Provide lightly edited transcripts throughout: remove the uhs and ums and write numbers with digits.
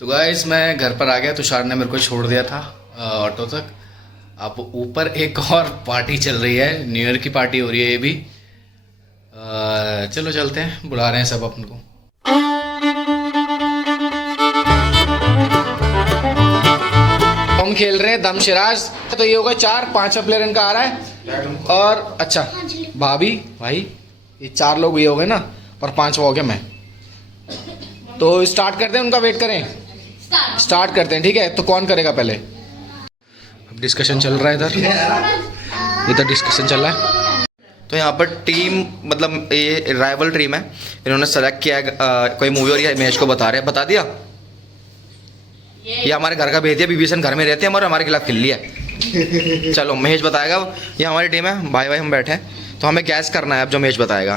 तो गाइस मैं घर पर आ गया। तुषार ने मेरे को छोड़ दिया था ऑटो तक। अब ऊपर एक और पार्टी चल रही है, न्यू ईयर की पार्टी हो रही है ये भी। चलो चलते हैं, बुला रहे हैं सब अपन को। हम खेल रहे हैं दमशराज। तो ये होगा 4-5 प्लेयर इनका आ रहा है। और अच्छा भाभी भाई ये 4 लोग ये हो गए ना, और 5वां हो गया मैं। तो स्टार्ट करते हैं, उनका वेट करें। स्टार्ट करते हैं, ठीक है। तो कौन करेगा पहले? अब डिस्कशन चल रहा है इधर डिस्कशन चल रहा है। तो यहाँ पर टीम मतलब ये राइवल टीम है, इन्होंने सेलेक्ट किया कोई मूवी और ये मैच को बता रहे हैं। बता दिया ये हमारे घर का भेज दिया। विभीषण घर में रहते हैं और हमारे खिलाफ खेल लिया। चलो महेश बताएगा। ये हमारी टीम है, भाई भाई हम बैठे हैं। तो हमें गैस करना है अब जो महेश बताएगा।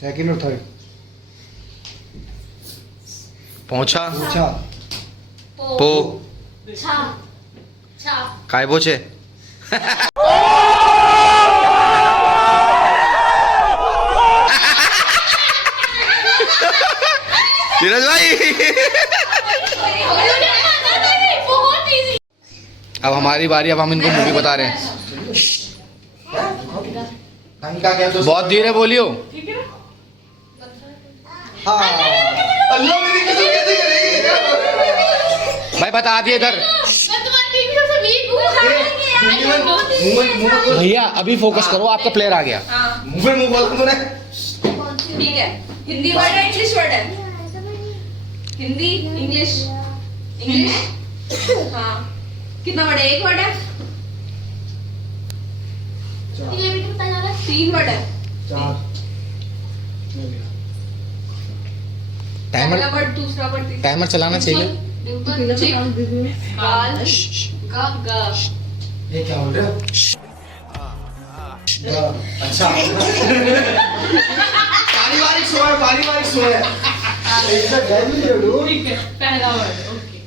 सेकंड और थर्ड। पहुंचा अच्छा पो काय पोछे। धीरज भाई अब हमारी बारी। अब हम इनको मूवी बता रहे हैं। बहुत धीरे बोलियो। भाई बता दिए इधर। भैया अभी फोकस करो, आपका प्लेयर आ गया। मुंह बोल तूने। ठीक है। हिंदी वर्ड है, इंग्लिश वर्ड है? Hindi English English. हाँ कितना वर्ड है? एक वर्ड है? 3 वर्ड है? टाइमर पहला वर्ड, दूसरा वर्ड, तीसरा। टाइमर चलाना चाहिए। गाल गा ये क्या बोल रहे हो? अच्छा पारिवारिक शो है, पारिवारिक शो है। ऐसा गाली है लो। पहला वर्ड ओके।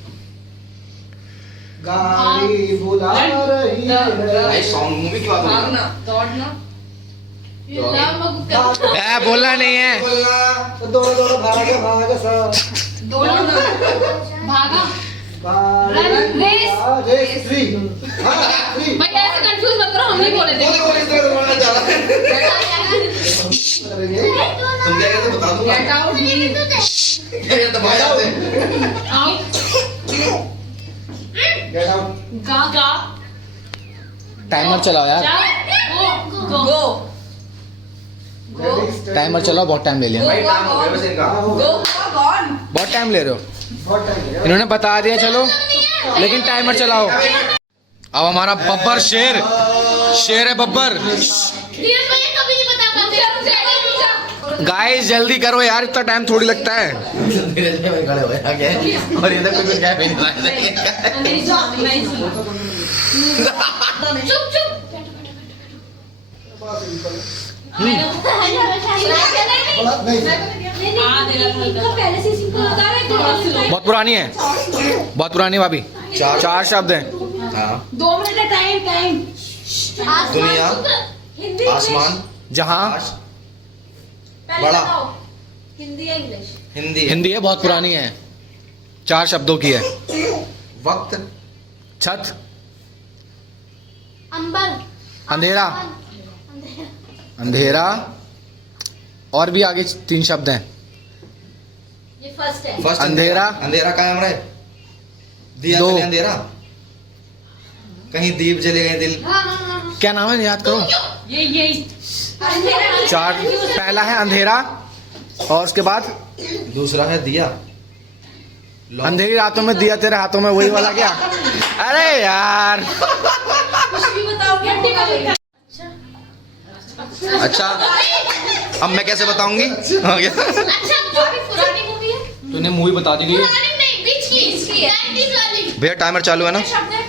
गाड़ी बुला रही है। भाई सॉन्ग मूवी की बात हो रही है। भागना दौड़ना बोलना नहीं है। बोलना दौड़ भाग सा दौड़ना भागा रेस थ्री। भैया ऐसे कंफ्यूज मत करो, हम नहीं बोले थे। तुम क्या कहते बता दूंगा। गेट आउट लीव क्या कहते भाई आते। Out get out. गा टाइमर चलाओ यार। गो गो टाइमर चलाओ, बहुत टाइम ले लिया। भाई टाइम हो गया वैसे इनका। गो गॉन। बहुत टाइम ले रहे हो। बहुत टाइम है। इन्होंने बता दिया चलो, लेकिन टाइमर चलाओ। अब हमारा बब्बर शेर है बब्बर। गाइस जल्दी करो यार, इतना टाइम थोड़ी लगता है। धीरज भाई खड़े हुए आगे और इधर कोई क्या भी नहीं चुप चुप। बहुत पुरानी है, बहुत पुरानी भाभी। 4 शब्द हैं। हाँ 2 मिनट टाइम। दुनिया, हिंदी आसमान, जहाँ बड़ा। हिंदी या इंग्लिश? हिंदी हिंदी है, बहुत पुरानी है, 4 शब्दों की है। वक्त, छत, अंबर, अंधेरा, अंधेरा, और भी आगे 3 शब्द हैं। ये फर्स्ट है। फर्स्ट अंधेरा। अंधेरा कायम रहे। दिया दो। तले अंधेरा, कहीं दीप जले कहीं दिल। हाँ। क्या नाम है, याद करो। ये 4 पहला है अंधेरा, और उसके बाद दूसरा है दिया। अंधेरी रातों में दिया तेरे हाथों में, वही वाला क्या? अरे यार कुछ भी बताओ। अच्छा अब मैं कैसे बताऊंगी? हो गया। अच्छा जो भी पुरानी मूवी है। तूने मूवी बता दी गई है। पुरानी नहीं, बीच की 90s वाली। भैया टाइमर चालू है ना? शब्द है?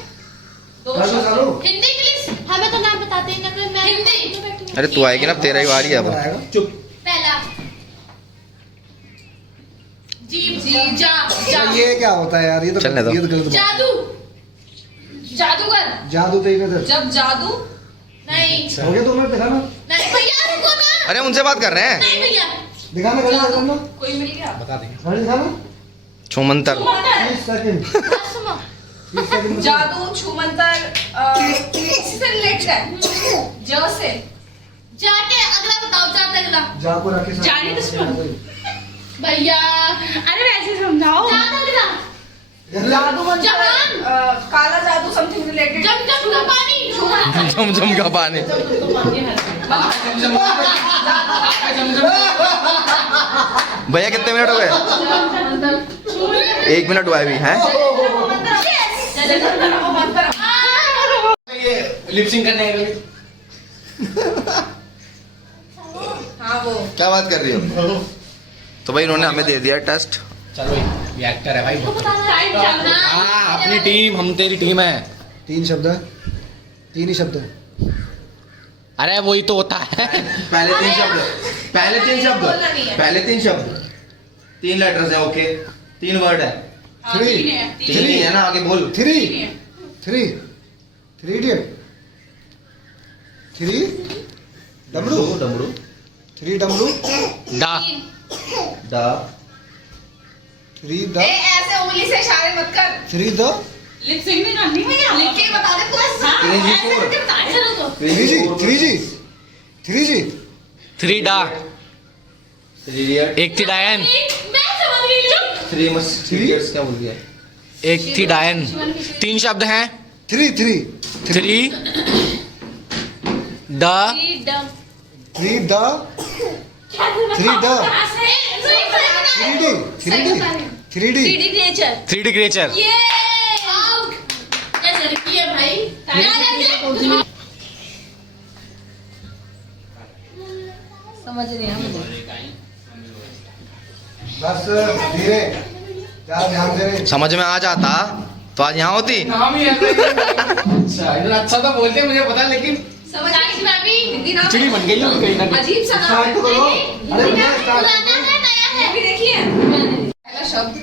हिंदी इंग्लिश? हमें तो नाम बताते ही ना, कोई मैं हिंदी। अरे तू आएगी ना, तेरा ही बारी है अब। चुप। पहला जी जा ये क्या होता है यार? ये तो चलने दो। ये तो गलत बात। जादू। जादूगर। जादू तेरी नजर। जब जादू नहीं हो गया 2 मिनट दिखाना। नहीं भैया रुको ना। अरे उनसे बात कर रहे हैं। नहीं भैया दिखाना घड़ी जादू दिखाना। कोई मिल गया। बता देंगे। घड़ी दिखाना। छुमंतर। 30 सेकंड। 30 सेकंड। जादू छूमंतर किससे रिलेटेड है? ज से जाके अगला बताओ। जाते अगला जा को रखे जाने दुश्मन। भैया अरे वैसे समझाओ। जादू जहान काला जादू समथिंग रिलेटेड। जम का पानी। झमझम का पानी। भैया कितने मिनट हो गए? 1 मिनट हुआ है अभी है। ये लिपसिंग करने के लिए। हाँ वो क्या बात कर रही हो? तो भाई इन्होंने हमें दे दिया टेस्ट। चलो ये एक्टर है भाई। टाइम चलना। हाँ अपनी टीम, हम तेरी टीम है। 3 शब्द है। 3 ही शब्द है। अरे वही तो होता है। पहले 3 शब्द। पहले 3 शब्द। बोलना नहीं है। पहले 3 शब्द। 3 लेटर्स है। ओके 3 वर्ड है। हाँ, 3 तीन है, तीन 3 ही है ना, आगे बोल। 3 है। 3 3 इडियट। 3 डमरू। डमरू। 3 डमरू। डा दा 3 ए द। ऐसे उंगली से इशारे मत कर। 3 द। लिप सिंक नहीं करनी भैया। लिख के बता दे पूरा। Three G ऐसे four। करके बता दे चलो तो। 3G 3G 3G 3 डा 3 इडियट। 1 थी डायन, मैं समझ गई। चुप। 3 मस 3 इडियट्स क्या बोल गया? 1 थी डायन। 3 शब्द हैं। 3 3 3 the 3 the 3 the 3D 3D 3D 3D creature. 3D creature. ये आउट। क्या लड़की है भाई? समझ नहीं आ मुझे। बस धीरे ज़्यादा ध्यान से। समझ में आ जाता तो आज यहाँ होती। नाम ही ऐसा ही है। अच्छा इधर अच्छा तो बोलते हैं मुझे पता, लेकिन समझ आई मैं भी। हिंदी नाम खिचड़ी बन गई है कहीं ना कहीं। अजीब सा नाम स्टार्ट तो करो। है। अरे हिंदी भैया, नाम स्टार्ट पुराना है नया है। अभी देखिए पहला शब्द।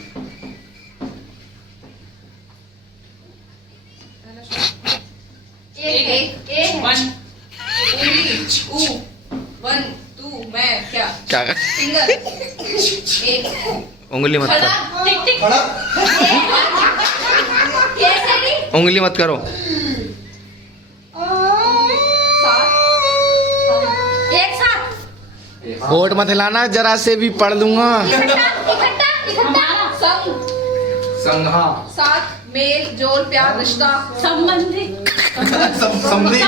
एक ए वन ऊ 1 2 मैं क्या क्या कर? फिंगर एक उंगली मत खड़ा करो। टिक टिक खड़ा। कैसे नी उंगली मत करो। साथ एक साथ कोट मत हिलाना, जरा से भी पढ़ लूंगा। इकट्ठा इकट्ठा इकट्ठा संग संघा। साथ मेल जोल प्यार रिश्ता संबंधी समझी।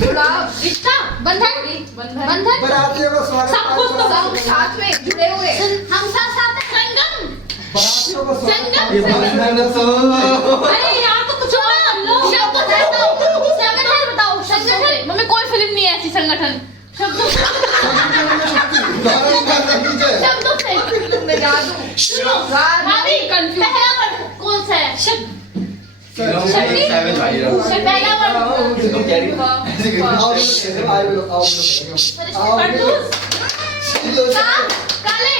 जुड़ाव रिश्ता बंधन बंधन बरातियों का स्वागत। सब कुछ तो संग साथ में जुड़े हुए हम साथ संगम बरातियों का स्वागत। ये संगम बंधन तो अरे यहाँ तो कुछ और लो शब्द बताओ संगठन बताओ संगठन मम्मी कोई फिल्म नहीं है ऐसी संगठन शब्दों शब्दों से मैं जादू भाभी पहला वर्ड कौन सा है शब्द सैवेज भाई रहो। पहला वर्ड तुम कह रही हो? काले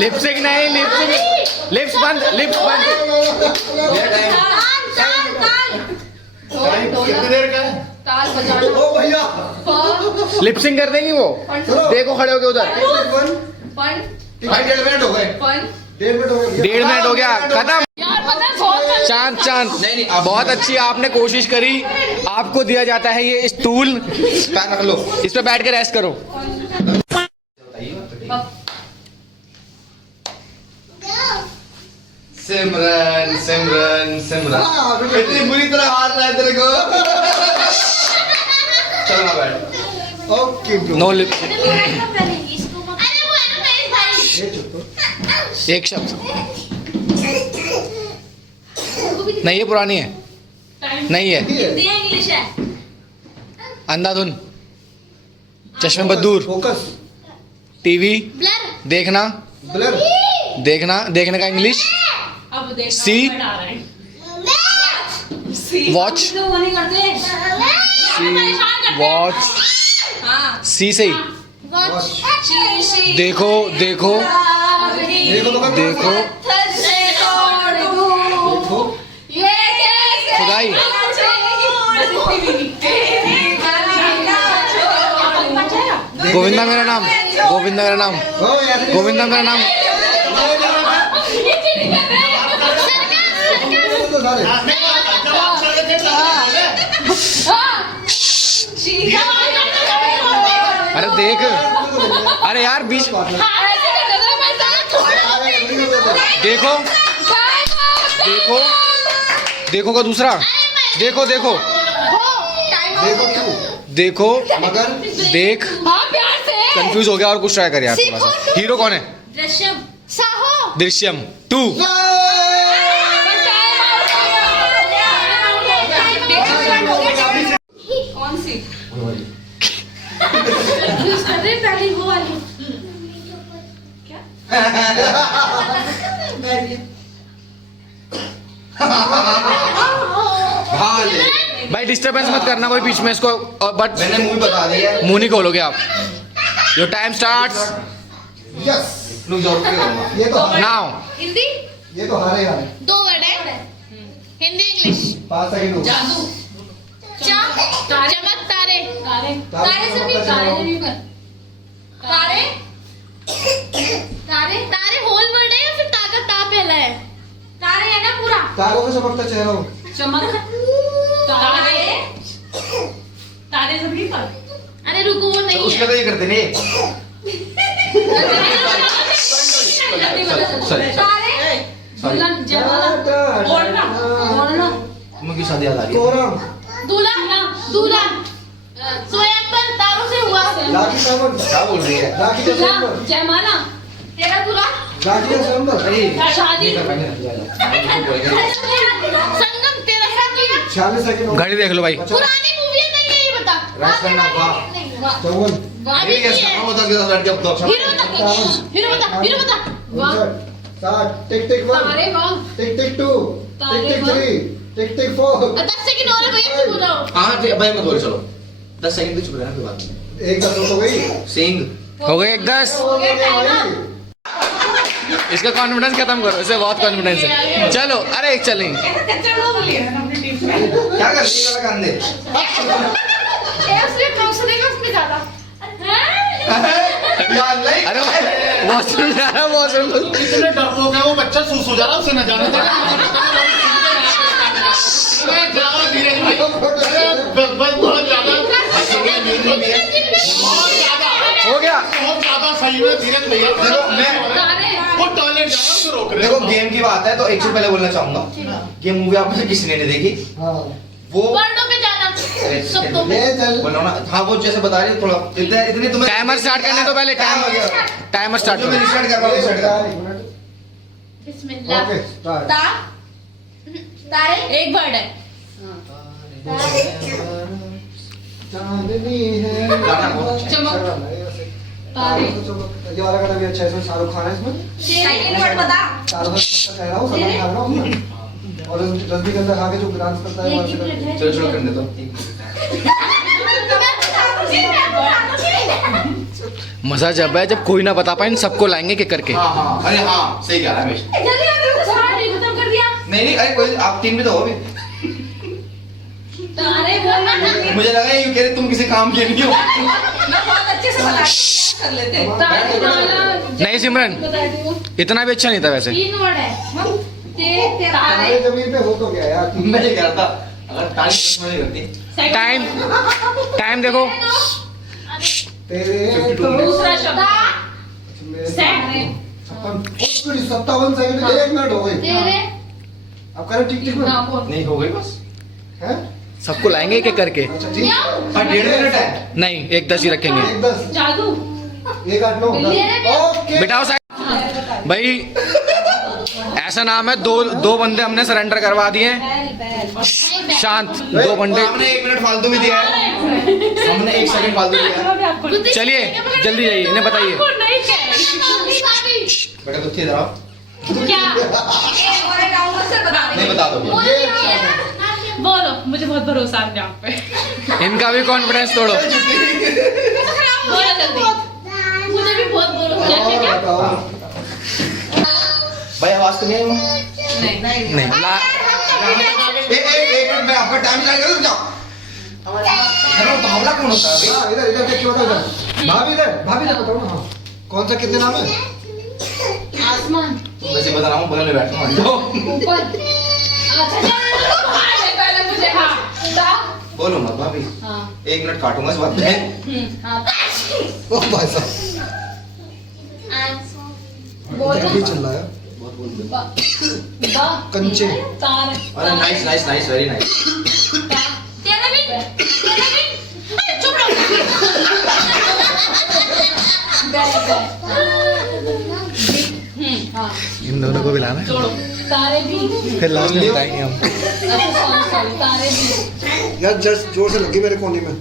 लिपसिंग नहीं, लिपसिंग लिप्स बंद, लिप्स बंद। ये टाइम। कितनी देर का है? ताल बजाना ओ भैया लिपसिंग कर देंगी वो। देखो खड़े होके उधर। फन भाई 1.5 मिनट हो गए। फन 1.5 मिनट हो गया। 1.5 मिनट हो गया, खत्म। यार पता है बहुत चांद चांद नहीं, नहीं, अब- बहुत अच्छी आपने कोशिश करी। आपको दिया जाता है ये स्टूल, पैर रख लो। इस पे बैठ के रेस्ट करो। सिमरन सिमरन सिमरन हाँ, बिल्कुल। इतनी बुरी तरह हार रहा है तेरे को। चल ना बैठ। Okay bro. नो लिप, अरे वो है ना मेरी भाई ये चुप करो। एक शब्द नहीं, ये पुरानी है, नहीं है। हिंदी है इंग्लिश है अंधाधुन, चश्मे बदूर, फोकस। टीवी ब्लर देखना, ब्लर। देखना, देखने का इंग्लिश अब देखना सी वॉच, वो नहीं करते वॉच, हाँ सी से ही वॉच देखो, देखो, देखो तो देखो, देखो। ये कैसे भाई गोविंदा मेरा नाम, गोविंदा मेरा नाम, गोविंदा मेरा नाम। अरे देख, अरे यार बीच देखो देखो देखो का दूसरा देखो देखो देखो मगर देख कंफ्यूज हो गया और कुछ ट्राई कर यार थोड़ा सा। हीरो कौन है? दृश्यम साहो दृश्यम 2। कौन सी अरे पहले वो वाली भाई डिस्टरबेंस मत करना कोई बीच में इसको, बट मैंने मूवी बता दी है। मुंह नहीं खोलोगे आप। योर टाइम स्टार्ट्स यस रुक जाओ, रुक जाओ। ये तो नाउ। हिंदी ये तो हारे यार। 2 वर्ड है हिंदी इंग्लिश 5 सेकंड हो गए। जादू चमक तारे तारे तारे जमीन पर तारे तारे तारे होल वर्ड है या फिर ताका ता पहला है? तारे है ना पूरा तारों का चमकता चेहरा हो। चमक तारे तारे जमीन पर। अरे रुको वो नहीं उसका है तो ये करते नहीं। तारे दुल्हन जमाला ओढ़ना ओढ़ना उनकी शादी याद आ रही है। कोरम दूल्हा दूल्हा स्वयं पर तारों से हुआ राखी सावन क्या बोल रही है? राखी का संबर जयमाला तेरा दूल्हा राखी का संबर शादी ये कर पाएंगे ना? संगम तेरा शादी 46 सेकंड हो गए। घड़ी देख लो भाई। पुरानी मूवी है नहीं है ये बता राजस्थान ना, वाह। नहीं वाह 54 वाह ये भी क्या है सपना होता है कि 10 लड़के अब तो हीरो बता हीरो बता हीरो बता वाह 60 टिक टिक 1 तारे वाह टिक टिक 2 टिक टिक 3 टिक टिक 4 10 सेकंड और है भैया चुप हो जाओ हाँ ठीक है, भाई मत बोलो, चलो 10 सेकंड भी चुप रहना, कोई बात नहीं। एक 10 हो गई सिंह हो गए 10। हो गया भाई। इसका कॉन्फिडेंस खत्म करो, इसे बहुत कॉन्फिडेंस है। चलो अरे चलें। क्या कर रही है कांदे? उसने दूसरे का उसमें ज्यादा यार नहीं। अरे वॉशरूम जा रहा है, वॉशरूम। इतने डरपोक है वो बच्चा सूस हो जा रहा है, उसे न जाने दे। अरे जाओ धीरज भाई। अरे बस बहुत ज्यादा हो गया। बहुत ज्यादा सही में धीरज भैया। देखो मैं वो टॉयलेट जा रहा है उसे रोक रहे देखो गेम की बात है तो एक चीज पहले बोलना चाहूंगा। ये मूवी आप में से किसी ने नहीं देखी। हाँ वो वर्डों पे जाना सब तो ये चल बोलो ना, हाँ वो जैसे बता रही है थोड़ा इतने तुम्हें टाइमर स्टार्ट करने तो पहले टाइमर स्टार्ट जो मैं करो। रिस्टार्ट कर रहा हूँ रिस्टार्ट कर। बिस्मिल्लाह ओके स्टार्ट ता तारे एक वर्ड है चांदनी है चमक तारे ये वाला गाना भी अच्छा है, इसमें शाहरुख खान है इसमें। सेकंड वर्ड बता शाहरुख खान का चेहरा हो, सलमान खान हो और रजनीगंधा खा के जो डांस करता है वहाँ से चलो चलो करने दो। मजा जब है जब कोई ना बता पाए, इन सबको लाएंगे के करके। हाँ हाँ अरे हाँ सही कह रहा है रमेश। जल्दी आ जाओ सारा नहीं खत्म कर दिया नहीं नहीं अरे कोई आप टीम भी तो हो अभी। तारे बोलना मुझे लगा ये कह रहे तुम किसी काम के नहीं हो। मैं बहुत अच्छे से बता कर लेते तारे वाला नहीं सिमरन, बता दियो इतना भी अच्छा नहीं था वैसे। 3 वर्ड है तेरे तारे जमीन पे हो तो गया यार। मैं ये कह रहा था अगर तारीफ नहीं करती। टाइम देखो। तेरे तो दूसरा शब्द मेरे सेट 57 सेकंड 1 मिनट हो गई। तेरे अब करें टिक टिक में नहीं हो गई बस। हैं? सबको लाएंगे एक एक करके। अच्छा ठीक म्याऊं। हाँ 1.5 मिनट है। नहीं 1-10 ही रखेंगे। 1-10 जादू 1-8-9 ओके बिठाओ साइड। भाई ऐसा नाम है, दो बंदे हमने सरेंडर करवा दिए हैं। शांत, 2 बंदे। हमने 1 मिनट फालतू भी दिया है। हमने 1 सेकंड फालतू दिया है। चलिए जल्दी जाइए, इन्हें बताइए। बेटा तो इधर आओ। क्या नहीं बता दो। बोलो, मुझे बहुत भरोसा है आप पे। इनका भी कॉन्फिडेंस तोड़ो। बोलो जल्दी। मुझे भी बहुत भरोसा है क्या भाई आवाज तो नहीं आई। नहीं नहीं एक मिनट मैं पे टाइम जाएगा रुक जाओ हेलो बावला कौन होता है भाई हाँ, इधर इधर देख के बताओ इधर। भाभी इधर बताओ ना। हाँ, कौन सा कितने नाम है? आसमान वैसे बता रहा हूँ बगल में बैठा हूँ ऊपर अच्छा पहले मुझे हाँ बोलो मत भाभी हाँ 1 मिनट काटूंगा इस बात पे हाँ ओ भाई साहब बोल क्या भी चल रहा है? कंचे। तार अरे nice nice nice very nice तेरा भी अरे चुप रहो हाँ इन दोनों को मिलाना है छोड़ो तारे भी फिर लास्ट में बताएंगे हम अच्छा सॉरी तारे भी यार जस्ट जोर से लगी मेरे कोने में।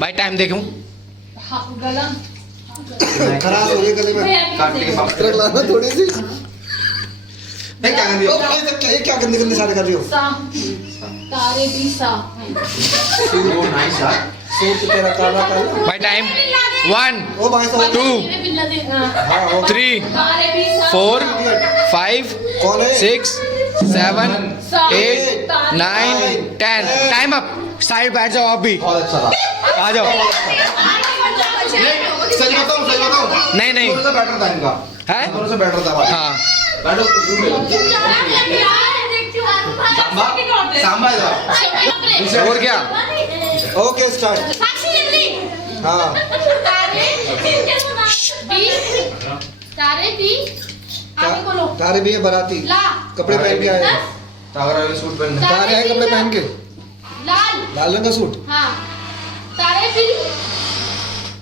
भाई टाइम देखूं हाँ गला खराब हो गई गले में। काटने के बाद अदरक लाना थोड़ी सी। नहीं क्या कर दिया ओ भाई साहब, क्या ये क्या गंदी गंदी सारे कर रही हो? सा तारे भी सा वो नाइस यार सूट तेरा काला काला। भाई टाइम 1 ओ भाई साहब। 2 बिल्ला दे हाँ हो 3 तारे भी सा 4 5 कौन है? 6 7 8 9 10 टाइम अप साइड बैठ जाओ आप भी बहुत अच्छा था आ जाओ सच बताऊं नहीं नहीं दोनों से बेटर था इनका है दोनों से बेटर था भाई हाँ बैठो सांबा सांबा इधर और क्या ओके स्टार्ट। हाँ तारे भी आगे बोलो तारे भी है बाराती ला कपड़े पहन के आए हैं। टावर वाले सूट पहन तारे हैं कपड़े पहन के लाल लाल रंग का सूट हाँ तारे भी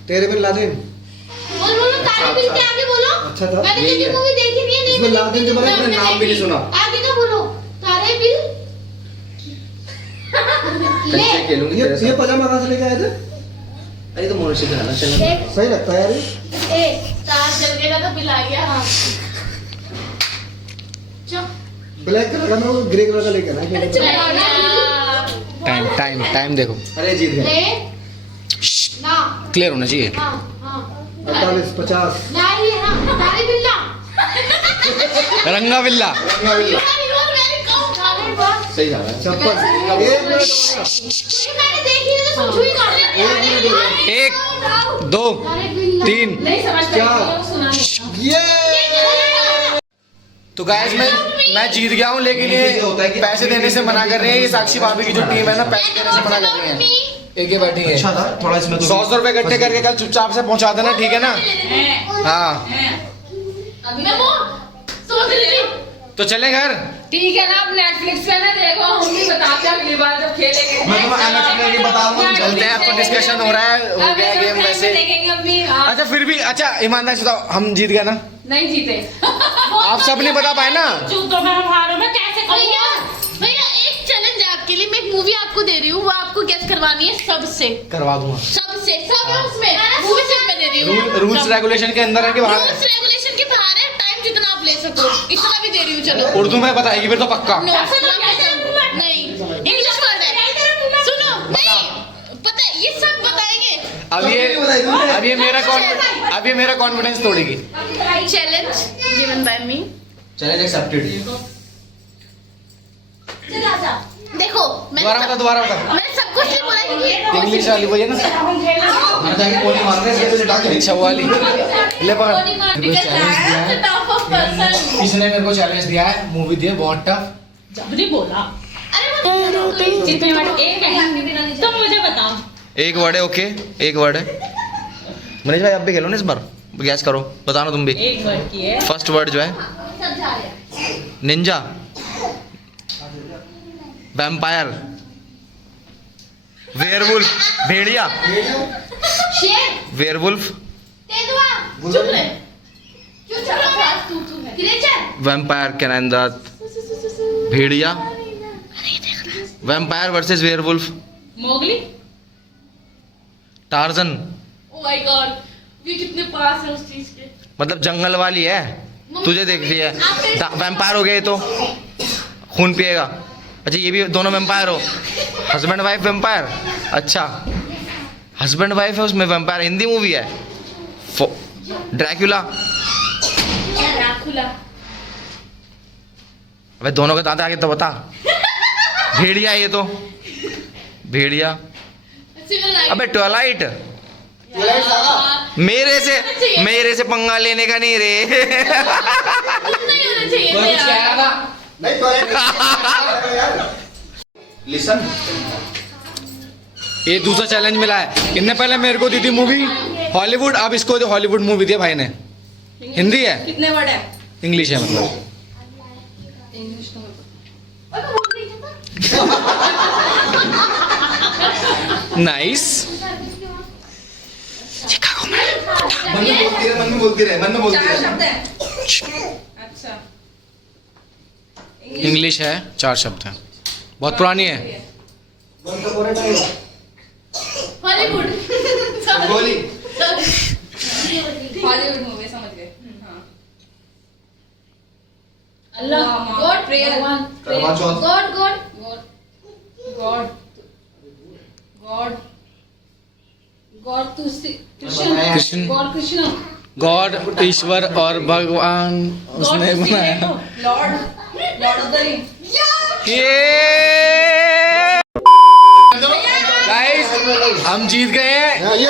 तेरे बिन लादेन। बोल बोलो तारे भी के आगे बोलो अच्छा था। मैंने यही ये है। मूवी देखी नहीं है नहीं इसमें लादेन के बारे में मैंने नाम भी नहीं सुना आगे का बोलो तारे भी कंचे खेलूंगी तेरे ये साथ पजामा कहाँ से लेके आए थे? अरे तो मोनू से कहना चल सही लगता है यार ये। ए तार जल गया तो बिल आ गया हाँ चुप ब्लैक कलर का मैं वो ग्रे कलर का लेके आना है। टाइम टाइम टाइम देखो अरे जीत गए ले ना क्लियर होना चाहिए हाँ हाँ 48 50 ना ये हाँ तारे बिल्ला रंगा बिल्ला You are very calm, तारे बस सही जा रहा है 56 1 मिनट हो गया। ये मैंने देखी है तो समझू ही कर एक 2 3 नहीं समझ चार। सुना ये तो गाइस मैं जीत गया हूँ लेकिन ये पैसे देने से मना कर रहे हैं ये साक्षी भाभी की जो टीम है ना पैसे देने से मना कर रही है एक ही बैठी है अच्छा था थोड़ा इसमें तो 100 रुपए इकट्ठे करके कल चुपचाप से पहुंचा देना ठीक है ना हाँ अभी मैं वो सोच रही थी तो चले घर ठीक है ना अब नेटफ्लिक्स पे ना देखो हम भी बताते हैं अगली बार जब खेलेंगे मैं तुम्हें अलग से लेके बताऊंगा चलते हैं अब तो डिस्कशन हो रहा है हो गया गेम वैसे देखेंगे हम भी हाँ। अच्छा फिर भी अच्छा ईमानदार से बताओ हम जीत गए ना नहीं जीते आप सब नहीं बता पाए ना चूक तो मैं हारो मैं कैसे भैया भैया एक चैलेंज है आपके लिए मैं एक मूवी आपको दे रही हूँ वो आपको गेस करवानी है सबसे करवा दूंगा सबसे सब उसमें मूवी सिर्फ मैं दे रही हूँ रूल्स रेगुलेशन के अंदर है कि बाहर है रूल्स रेगुलेशन के बाहर है टाइम जितना आप ले सको इतना भी दे रही हूँ चलो उर्दू में बताएगी फिर तो पक्का नो नहीं इंग्लिश वर्ड है सुनो नहीं पता है ये सब बताएंगे अब ये मेरा कॉन्फिडेंस तोड़ेगी challenge given by me challenge accepted देखो दोबारा बता मैंने सब कुछ नहीं बोला कि ये इंग्लिश वाली वही है ना हर जाके कोनी मार रहे हैं डाल के अच्छा वो वाली ले पकड़ किसने मेरे को चैलेंज दिया है मूवी दी है बहुत टफ जब नहीं बोला अरे जितने वर्ड एक है तो मुझे बताओ एक वर्ड है ओके एक वर्ड है मनीष भाई आप भी खेलो ना इस बार गैस करो बताना तुम भी एक वर्ड की है फर्स्ट वर्ड जो है समझा रहे निंजा वैम्पायर वेयरवुल्फ भेड़िया शेर वेयरवुल्फ तेंदुआ चुप रहे क्यों चुप रहा तू creature vampire can and that Bhediya vampire versus werewolf Mowgli torsion oh my God ये कितने पास है उस चीज के मतलब जंगल वाली है तुझे देख लिया है वैम्पायर हो गया ये तो खून पिएगा अच्छा ये भी दोनों वैम्पायर हो हस्बैंड वाइफ वैम्पायर अच्छा हस्बैंड वाइफ है उसमें वैम्पायर हिंदी मूवी है ड्रैक्युला ड्रैकुला अबे दोनों के दांत आगे तो बता भेड़िया ये तो भेड़िया। अबे ट्वाइलाइट मेरे से पंगा लेने का नहीं रे। नहीं होना चाहिए था यार। नहीं टॉयलेट लिसन ये दूसरा चैलेंज मिला है। इनने पहले मेरे को दी थी मूवी हॉलीवुड, अब इसको हॉलीवुड मूवी दिया भाई ने। हिंदी है, कितने वर्ड है? इंग्लिश है मतलब। इंग्लिश तो नाइस। मन में बोलती रहे मन में बोलती चार रहे। शब्द है। अच्छा इंग्लिश है, 4 शब्द है, बहुत पुरानी है। मन का पूरा टाइम हॉलीवुड। गोली हॉलीवुड मूवी समझ गए। हाँ। Allah God prayer. Karva Chauth God God God God God तू कृष्ण कृष्ण, गॉड कृष्ण गॉड ईश्वर और भगवान उसने बनाया। Lord lord of the ring. Guys हम जीत गए हैं। हाँ, ये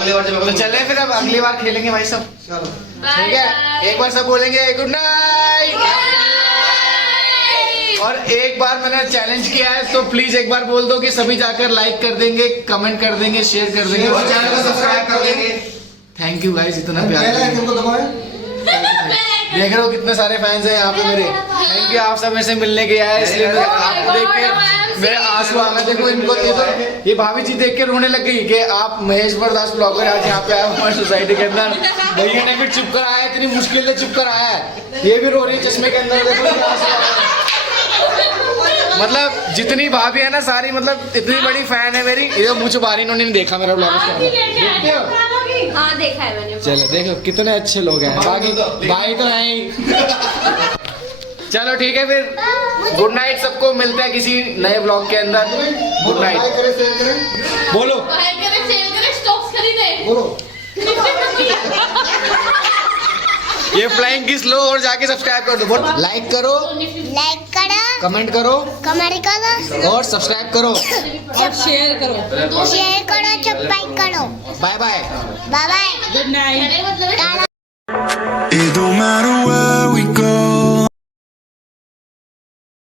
अगली बार जब तो चले फिर अब अगली बार खेलेंगे भाई सब, चलो ठीक है? एक बार सब बोलेंगे गुड नाइट। और एक बार मैंने चैलेंज किया है तो प्लीज एक बार बोल दो कि सभी जाकर लाइक कर देंगे, कमेंट कर देंगे, शेयर कर देंगे और चैनल को सब्सक्राइब कर देंगे। थैंक यू गाइस, इतना प्यार पहला है देने के तुमको दबाए देख रहे हो कितने सारे फैंस हैं यहाँ पे मेरे। थैंक यू, आप सब मेरे से मिलने के आए इसलिए मैं आपको देख के मेरे आंसू आ गए। देखो इनको ये भाभी जी देख के रोने लग गई कि आप महेश बरदास ब्लॉगर आज यहाँ पे आए हमारी सोसाइटी के अंदर। भैया ने भी चुप कर आया, इतनी मुश्किल से चुप कर आया है। ये भी रो रही है चश्मे के अंदर, देखो इनके आंसू आ रहे हैं। मतलब जितनी भाभी है ना सारी, मतलब इतनी बड़ी फैन है मेरी। ये मुझे बारी इन्होंने नहीं देखा मेरा ब्लॉग, देखते हो? हाँ देखा है मैंने। चलो देखो कितने अच्छे लोग हैं, बाकी भाई तो हैं ही। चलो ठीक है फिर, गुड नाइट सबको, मिलते हैं किसी नए ब्लॉग के अंदर। गुड नाइट लाइक करें शेयर करें बोलो। बाय करें, सेल करें, स्टॉक्स खरीदे। बोलो ये फ्लाइंग किस लो और जाके सब्सक्राइब कर दो। लाइक करो, लाइक करो, कमेंट करो कमेंट करो, और सब्सक्राइब करो। और शेयर करो। शेयर करो, सब्सक्राइब करो। Bye bye. Bye bye. Good night. Tata. It don't matter where